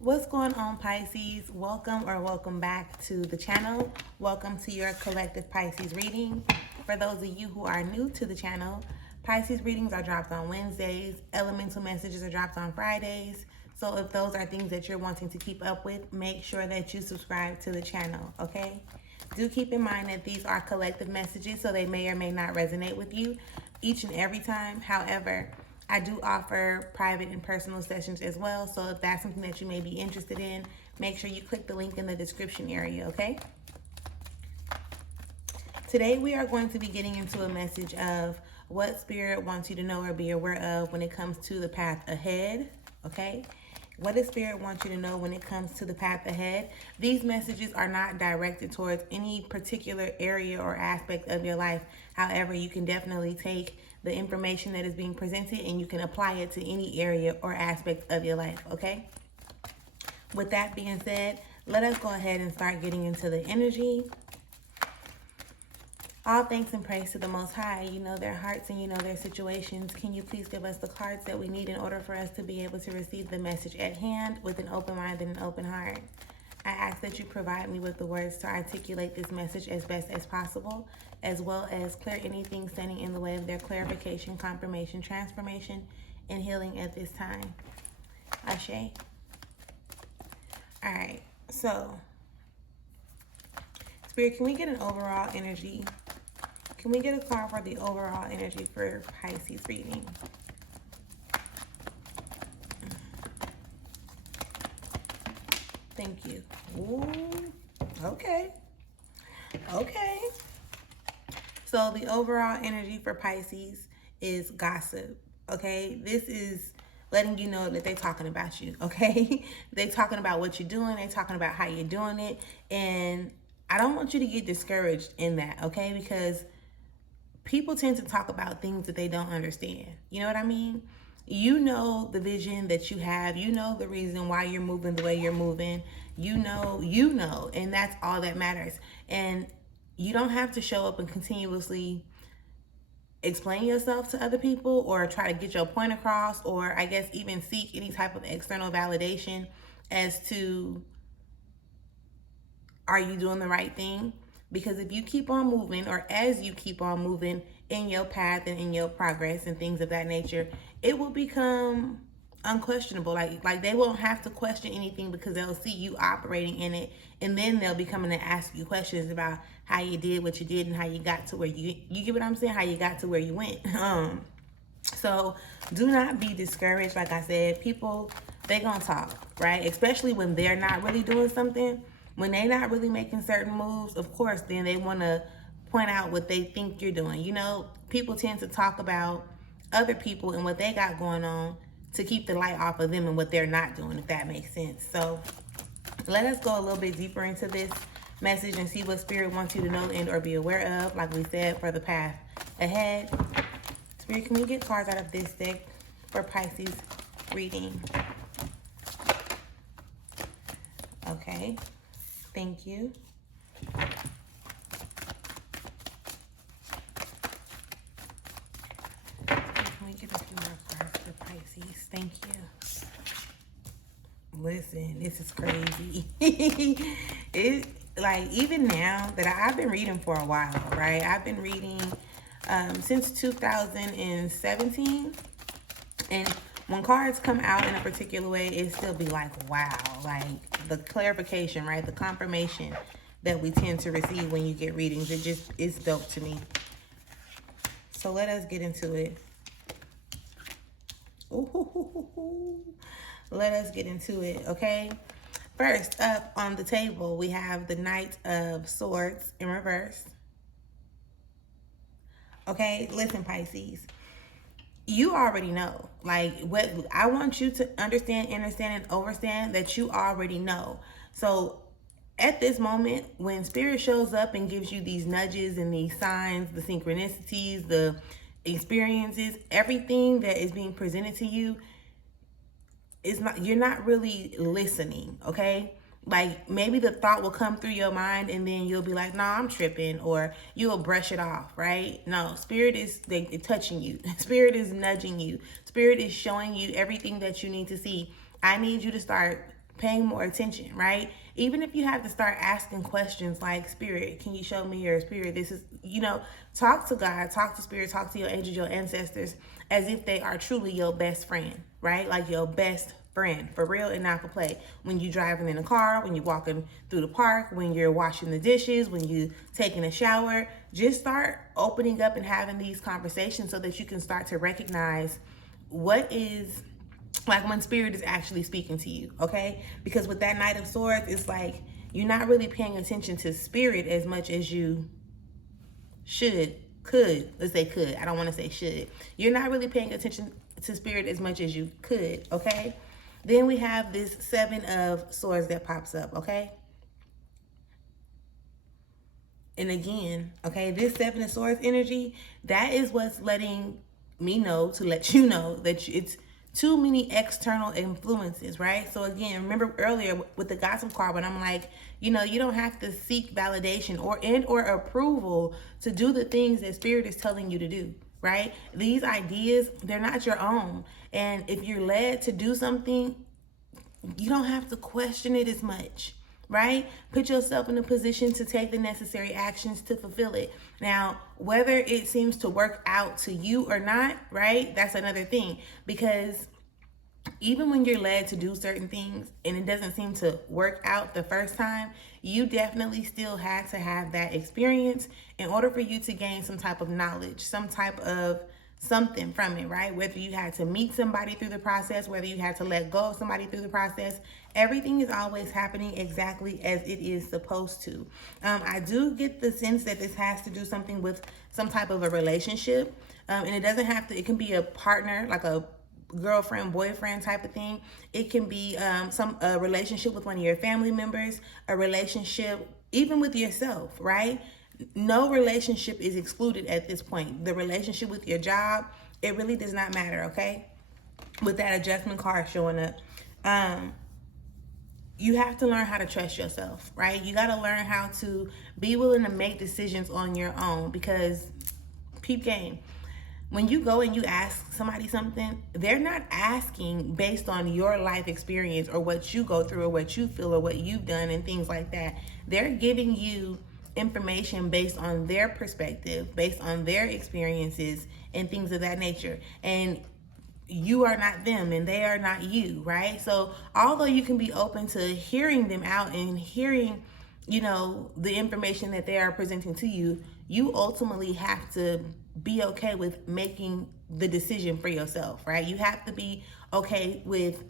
What's going on, Pisces? Welcome back to the channel. Welcome to your collective Pisces reading. For those of you who are new to the channel, Pisces readings are dropped on Wednesdays. Elemental messages are dropped on Fridays. So if those are things that you're wanting to keep up with, make sure that you subscribe to the channel, okay? Do keep in mind that these are collective messages, so they may or may not resonate with you each and every time. However, I do offer private and personal sessions as well. So if that's something that you may be interested in, make sure you click the link in the description area, okay? Today we are going to be getting into a message of what Spirit wants you to know or be aware of when it comes to the path ahead, okay? What does Spirit want you to know when it comes to the path ahead? These messages are not directed towards any particular area or aspect of your life. However, you can definitely take the information that is being presented and you can apply it to any area or aspect of your life, okay? With that being said, let us go ahead and start getting into the energy. All thanks and praise to the Most High. You know their hearts and you know their situations. Can you please give us the cards that we need in order for us to be able to receive the message at hand with an open mind and an open heart? I ask that you provide me with the words to articulate this message as best as possible, as well as clear anything standing in the way of their clarification, confirmation, transformation, and healing at this time. Ashe. All right, so Spirit, can we get an overall energy? Can we get a card for the overall energy for Pisces reading? Thank you. Ooh, okay. Okay. So the overall energy for Pisces is gossip, okay? This is letting you know that they're talking about you, okay? They're talking about what you're doing. They're talking about how you're doing it. And I don't want you to get discouraged in that, okay? Because people tend to talk about things that they don't understand. You know what I mean? You know the vision that you have. You know the reason why you're moving the way you're moving. You know, and that's all that matters. And you don't have to show up and continuously explain yourself to other people or try to get your point across, or I guess even seek any type of external validation as to, are you doing the right thing? Because if you keep on moving, or as you keep on moving in your path and in your progress and things of that nature, it will become unquestionable. Like they won't have to question anything because they'll see you operating in it, and then they'll be coming to ask you questions about how you did what you did and how you got to where you get what I'm saying? How you got to where you went. So do not be discouraged. Like I said, people, they gonna talk, right? Especially when they're not really doing something. When they're not really making certain moves, of course, then they want to point out what they think you're doing. You know, people tend to talk about other people and what they got going on to keep the light off of them and what they're not doing, if that makes sense. So let us go a little bit deeper into this message and see what Spirit wants you to know and or be aware of, like we said, for the path ahead. Spirit, can we get cards out of this deck for Pisces reading? Okay. Thank you. Can we get a few more cards for Pisces? Thank you. Listen, this is crazy. It like, even now that I've been reading for a while, right? I've been reading since 2017, and when cards come out in a particular way, it still be like, wow, like the clarification, right? The confirmation that we tend to receive when you get readings, it just is dope to me. So let us get into it. Ooh, let us get into it, okay? First up on the table, we have the Knight of Swords in reverse. Okay, listen, Pisces. You already know. Like, what I want you to understand and understand that you already know. So at this moment, when Spirit shows up and gives you these nudges and these signs, the synchronicities, the experiences, everything that is being presented to you, is not, you're not really listening, okay? Like, maybe the thought will come through your mind and then you'll be like, nah, I'm tripping, or you'll brush it off, right? No, Spirit is touching you. Spirit is nudging you. Spirit is showing you everything that you need to see. I need you to start paying more attention, right? Even if you have to start asking questions like, Spirit, can you show me, your Spirit, this is, talk to God, talk to Spirit, talk to your angels, your ancestors, as if they are truly your best friend, right? Like your best friend, for real and not for play. When you driving in a car, when you're walking through the park, when you're washing the dishes, when you taking a shower, just start opening up and having these conversations so that you can start to recognize what is, like, when Spirit is actually speaking to you, okay? Because with that Knight of Swords, it's like you're not really paying attention to Spirit as much as you could. Let's say could. I don't want to say should. You're not really paying attention to Spirit as much as you could, okay? Then we have this Seven of Swords that pops up, okay? And again, okay, this Seven of Swords energy, that is what's letting me know, to let you know that it's too many external influences, right? So again, remember earlier with the Gossip card when I'm like, you don't have to seek validation or approval to do the things that Spirit is telling you to do, right? These ideas, they're not your own. And if you're led to do something, you don't have to question it as much, right? Put yourself in a position to take the necessary actions to fulfill it. Now, whether it seems to work out to you or not, right? That's another thing, because even when you're led to do certain things and it doesn't seem to work out the first time, you definitely still had to have that experience in order for you to gain some type of knowledge, some type of something from it, right? Whether you had to meet somebody through the process, whether you had to let go of somebody through the process, everything is always happening exactly as it is supposed to. I do get the sense that this has to do something with some type of a relationship. And it doesn't have to, it can be a partner, like a girlfriend, boyfriend type of thing. It can be a relationship with one of your family members, a relationship even with yourself, right? No relationship is excluded at this point. The relationship with your job, it really does not matter, okay? With that Adjustment card showing up, you have to learn how to trust yourself, right? You got to learn how to be willing to make decisions on your own, because peep game, when you go and you ask somebody something, they're not asking based on your life experience or what you go through or what you feel or what you've done and things like that. They're giving you information based on their perspective, based on their experiences and things of that nature. And you are not them and they are not you, right? So although you can be open to hearing them out and hearing, the information that they are presenting to you, you ultimately have to be okay with making the decision for yourself, right? You have to be okay with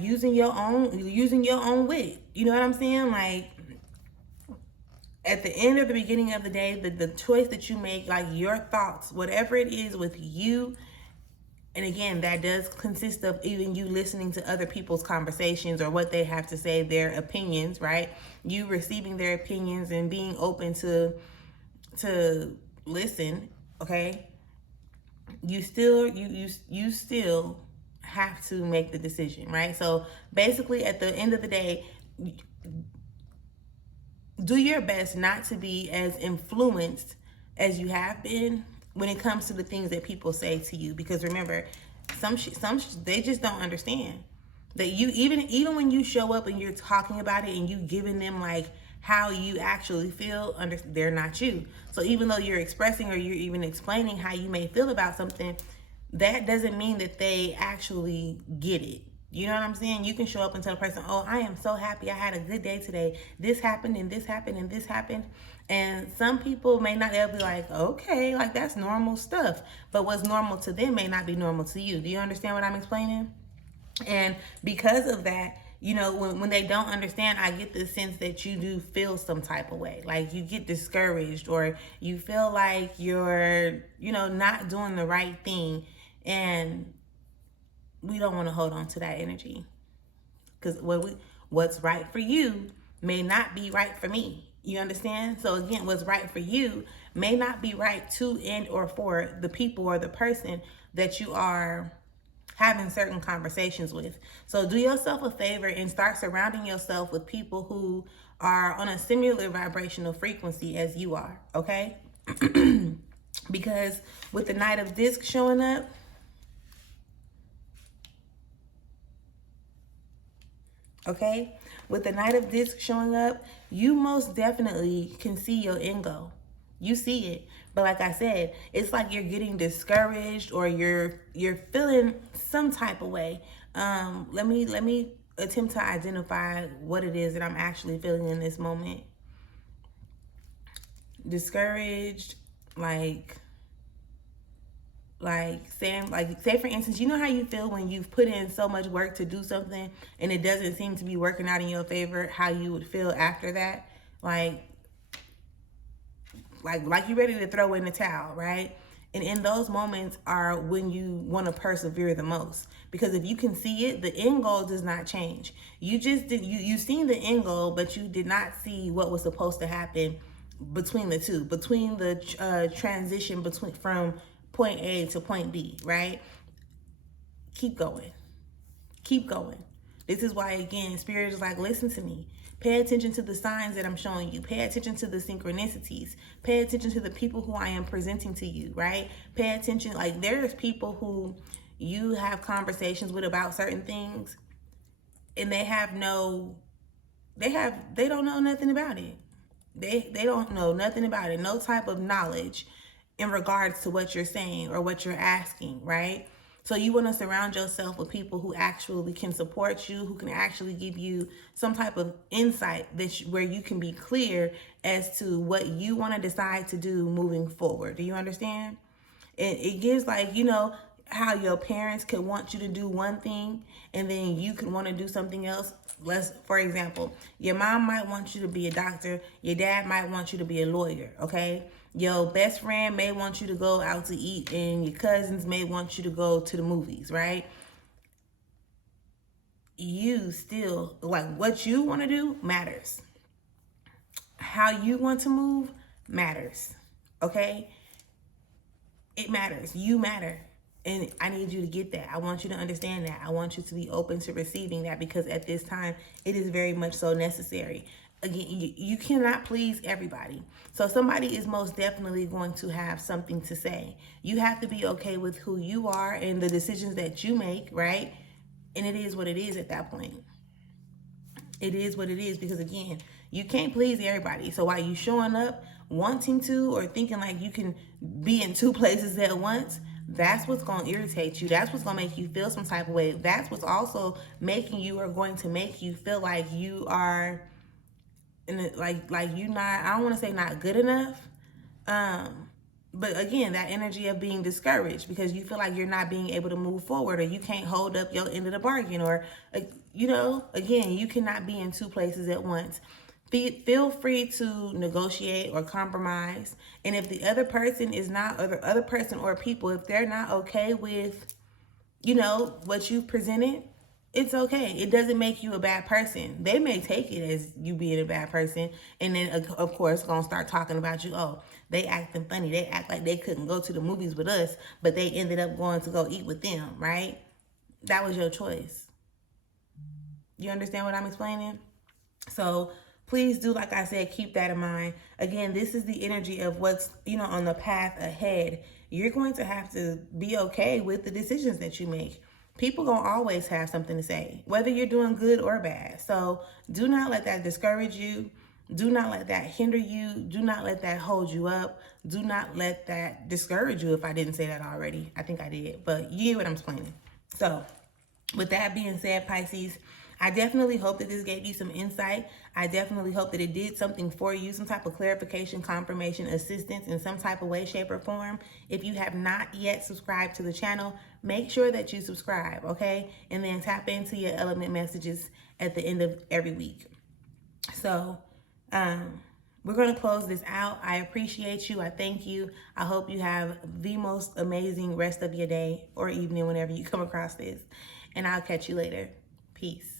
using your own wit. You know what I'm saying? Like, at the end or the beginning of the day, the choice that you make, like your thoughts, whatever it is with you, and again, that does consist of even you listening to other people's conversations or what they have to say, their opinions, right? You receiving their opinions and being open to listen, okay? You still have to make the decision, right? So basically, at the end of the day, do your best not to be as influenced as you have been when it comes to the things that people say to you, because remember, some they just don't understand that you, even when you show up and you're talking about it and you giving them like how you actually feel, they're not you. So even though you're expressing or you're even explaining how you may feel about something, that doesn't mean that they actually get it. You know what I'm saying? You can show up and tell a person, oh, I am so happy, I had a good day today. This happened and this happened and this happened. And some people may not ever be like, okay, like that's normal stuff. But what's normal to them may not be normal to you. Do you understand what I'm explaining? And because of that, when they don't understand, I get the sense that you do feel some type of way. Like you get discouraged or you feel like you're, not doing the right thing. And we don't want to hold on to that energy, because what's right for you may not be right for me. You understand? So again, what's right for you may not be right to and or for the people or the person that you are having certain conversations with. So do yourself a favor and start surrounding yourself with people who are on a similar vibrational frequency as you are, okay? Because with the Knight of Discs showing up, okay? With the Knight of Discs showing up, you most definitely can see your end goal. You see it. But like I said, it's like you're getting discouraged or you're feeling some type of way. Let me attempt to identify what it is that I'm actually feeling in this moment. Discouraged, say for instance, you know how you feel when you've put in so much work to do something and it doesn't seem to be working out in your favor, how you would feel after that? Like you're ready to throw in the towel, right? And in those moments are when you want to persevere the most, because if you can see it, the end goal does not change. You just did you seen the end goal, but you did not see what was supposed to happen between the two, between the transition from point A to point B, right? Keep going. Keep going. This is why, again, Spirit is like, listen to me. Pay attention to the signs that I'm showing you. Pay attention to the synchronicities. Pay attention to the people who I am presenting to you, right? Pay attention. Like, there's people who you have conversations with about certain things and they don't know nothing about it. They don't know nothing about it. No type of knowledge in regards to what you're saying or what you're asking, right? So you want to surround yourself with people who actually can support you, who can actually give you some type of insight where you can be clear as to what you want to decide to do moving forward. Do you understand? And it gives, like, you know, how your parents could want you to do one thing and then you could want to do something else. For example, your mom might want you to be a doctor. Your dad might want you to be a lawyer, okay? Your best friend may want you to go out to eat and your cousins may want you to go to the movies, right? You still, like, what you want to do matters. How you want to move matters, okay? It matters. You matter. And I need you to get that. I want you to understand that. I want you to be open to receiving that, because at this time, it is very much so necessary. Again, you cannot please everybody. So somebody is most definitely going to have something to say. You have to be okay with who you are and the decisions that you make, right? And it is what it is at that point. It is what it is, because again, you can't please everybody. So while you showing up wanting to or thinking like you can be in two places at once, that's what's going to irritate you. That's what's going to make you feel some type of way. That's what's also making you, or going to make you feel like you are like you not, I don't want to say not good enough. But again, that energy of being discouraged because you feel like you're not being able to move forward, or you can't hold up your end of the bargain, or, you know, again, you cannot be in two places at once. Feel free to negotiate or compromise. And if the other person is not, or the other person or people, if they're not okay with, you know, what you've presented, it's okay. It doesn't make you a bad person. They may take it as you being a bad person, and then of course gonna start talking about you. Oh, they acting funny. They act like they couldn't go to the movies with us, but they ended up going to go eat with them, right? That was your choice. You understand what I'm explaining? So please do, like I said, keep that in mind. Again, this is the energy of what's, you know, on the path ahead. You're going to have to be okay with the decisions that you make. People gonna always have something to say, whether you're doing good or bad. So do not let that discourage you. Do not let that hinder you. Do not let that hold you up. Do not let that discourage you. If I didn't say that already, I think I did, but you get what I'm explaining. So with that being said, Pisces, I definitely hope that this gave you some insight. I definitely hope that it did something for you, some type of clarification, confirmation, assistance in some type of way, shape, or form. If you have not yet subscribed to the channel, make sure that you subscribe, okay? And then tap into your element messages at the end of every week. So we're going to close this out. I appreciate you. I thank you. I hope you have the most amazing rest of your day or evening whenever you come across this. And I'll catch you later. Peace.